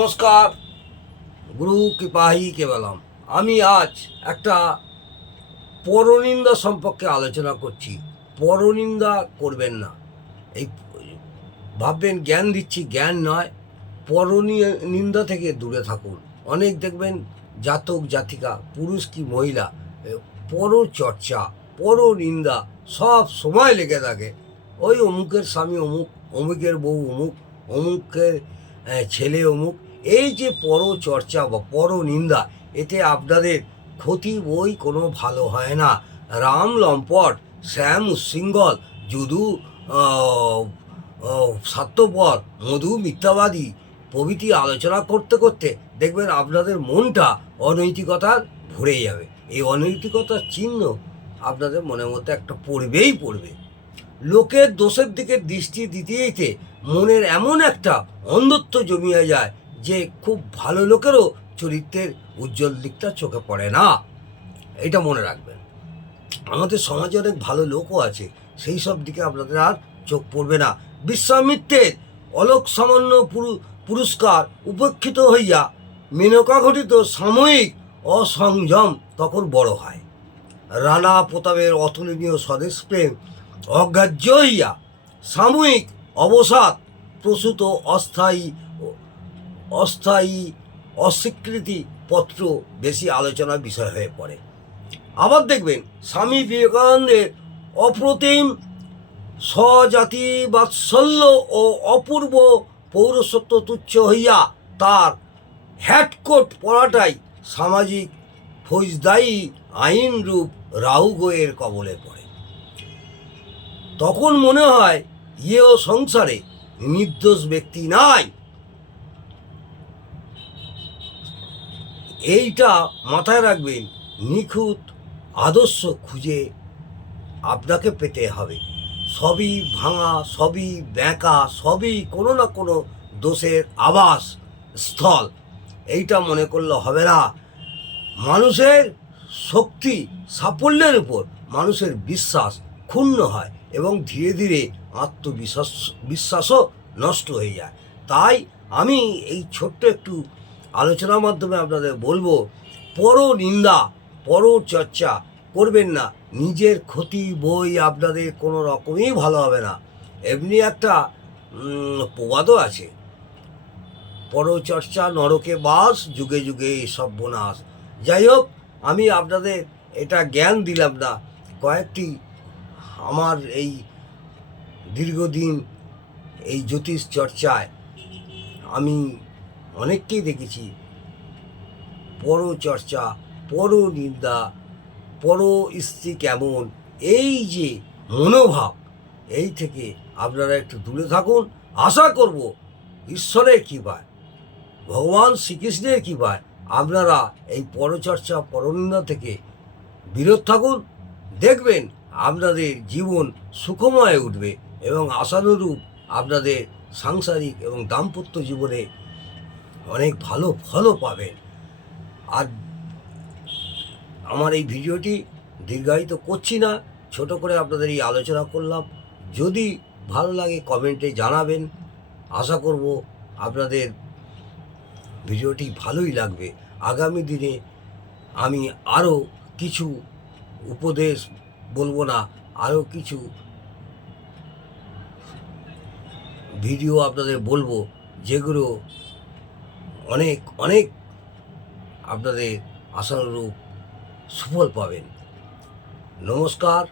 নমস্কার, গুরু কৃপাহি কেবলম। আমি আজ একটা পরনিন্দা সম্পর্কে আলোচনা করছি। পরনিন্দা করবেন না। এই ভাববেন জ্ঞান দিচ্ছি, জ্ঞান নয়। পরনিন্দা থেকে দূরে থাকুন। অনেক দেখবেন জাতক জাতিকা, পুরুষ কি মহিলা, পরচর্চা, পরনিন্দা সব সময় লেগে থাকে। ওই অমুকের স্বামী অমুক, অমুকের বউ অমুক, অমুকের ছেলে অমুক। এই যে পরচর্চা বা পরনিন্দা, এতে আপনাদের ক্ষতি বই কোনো ভালো হয় না। রাম লম্পট, শ্যাম উচ্ছৃঙ্খল, যদু স্বার্থপর, মধু মিথ্যাবাদী প্রভৃতি আলোচনা করতে করতে দেখবেন আপনাদের মনটা অনৈতিকতার ভরে যাবে। এই অনৈতিকতার চিহ্ন আপনাদের মনের মধ্যে একটা পড়বেই পড়বে। লোকের দোষের দিকে দৃষ্টি দিতে দিতে মনের এমন একটা অন্ধত্ব জমিয়ে যায় যে খুব ভালো লোকেরও চরিত্রের উজ্জ্বল দিকটা চোখে পড়ে না। এটা মনে রাখবেন। আমাদের সমাজে অনেক ভালো লোকও আছে, সেই সব দিকে আপনাদের আর চোখ পড়বে না। বিশ্বামিত্রের অলোক সামান্য পুরস্কার উপেক্ষিত হইয়া মেনকা ঘটিত সাময়িক অসংযম তখন বড় হয়। রানা প্রতাপের অতুলনীয় স্বদেশপ্রেম অগ্রাহ্য হইয়া সাময়িক অবসাদ প্রসূত অস্থায়ী অস্বীকৃতি পত্র বেশি আলোচনার বিষয় হয়ে পড়ে। আবার দেখবেন স্বামী বিবেকানন্দের অপ্রতিম স্বজাতি বাৎসল্য ও অপূর্ব পৌরসত্ব তুচ্ছ হইয়া তার হ্যাটকোট পরাটাই সামাজিক ফৌজদারি আইনরূপ রাহুগোয়ের কবলে পড়ে। তখন মনে হয় ইয়েও সংসারে নির্দোষ ব্যক্তি নাই। এইটা মাথায় রাখবেন। নিখুঁত আদর্শ খুঁজে আপনাকে পেতে হবে। সবই ভাঙা, সবই ব্যাঁকা, সবই কোনো না কোনো দোষের আবাস স্থল। এইটা মনে করলে হবে না। মানুষের শক্তি সাফল্যের উপর মানুষের বিশ্বাস ক্ষুণ্ণ হয় এবং ধীরে ধীরে বিশ্বাসও নষ্ট হয়ে যায়। তাই আমি এই ছোট্ট একটু আলোচনার মাধ্যমে আপনাদের বলবো, পরনিন্দা পরচর্চা করবেন না। নিজের ক্ষতি বই আপনাদের কোনো রকমই ভালো হবে না। এমনি একটা প্রবাদও আছে, পরচর্চা নরকে বাস, যুগে যুগে সর্বনাশ। যাই হোক, আমি আপনাদের এটা জ্ঞান দিলাম না। কয়েকটি আমার এই দীর্ঘদিন এই জ্যোতিষ চর্চায় আমি অনেককেই দেখেছি পরচর্চা, পরনিন্দা, পর স্ত্রী কেমন, এই যে মনোভাব, এই থেকে আপনারা একটু দূরে থাকুন। আশা করব ঈশ্বরের কৃপায়, ভগবান শ্রীকৃষ্ণের কৃপায় আপনারা এই পরচর্চা পরনিন্দা থেকে বিরত থাকুন। দেখবেন আপনাদের জীবন সুখময় উঠবে এবং আশানুরূপ আপনাদের সাংসারিক এবং দাম্পত্য জীবনে অনেক ভালো ফলও পাবেন। আর আমার এই ভিডিওটি দীর্ঘায়িত করছি না, ছোট করে আপনাদের এই আলোচনা করলাম। যদি ভালো লাগে কমেন্টে জানাবেন। আশা করব আপনাদের ভিডিওটি ভালোই লাগবে। আগামী দিনে আমি আরও কিছু উপদেশ বলবো না, আরও কিছু ভিডিও আপনাদের বলবো, যেগুলো অনেক অনেক আপনাদের আশানুরূপ সুফল পাবেন। নমস্কার।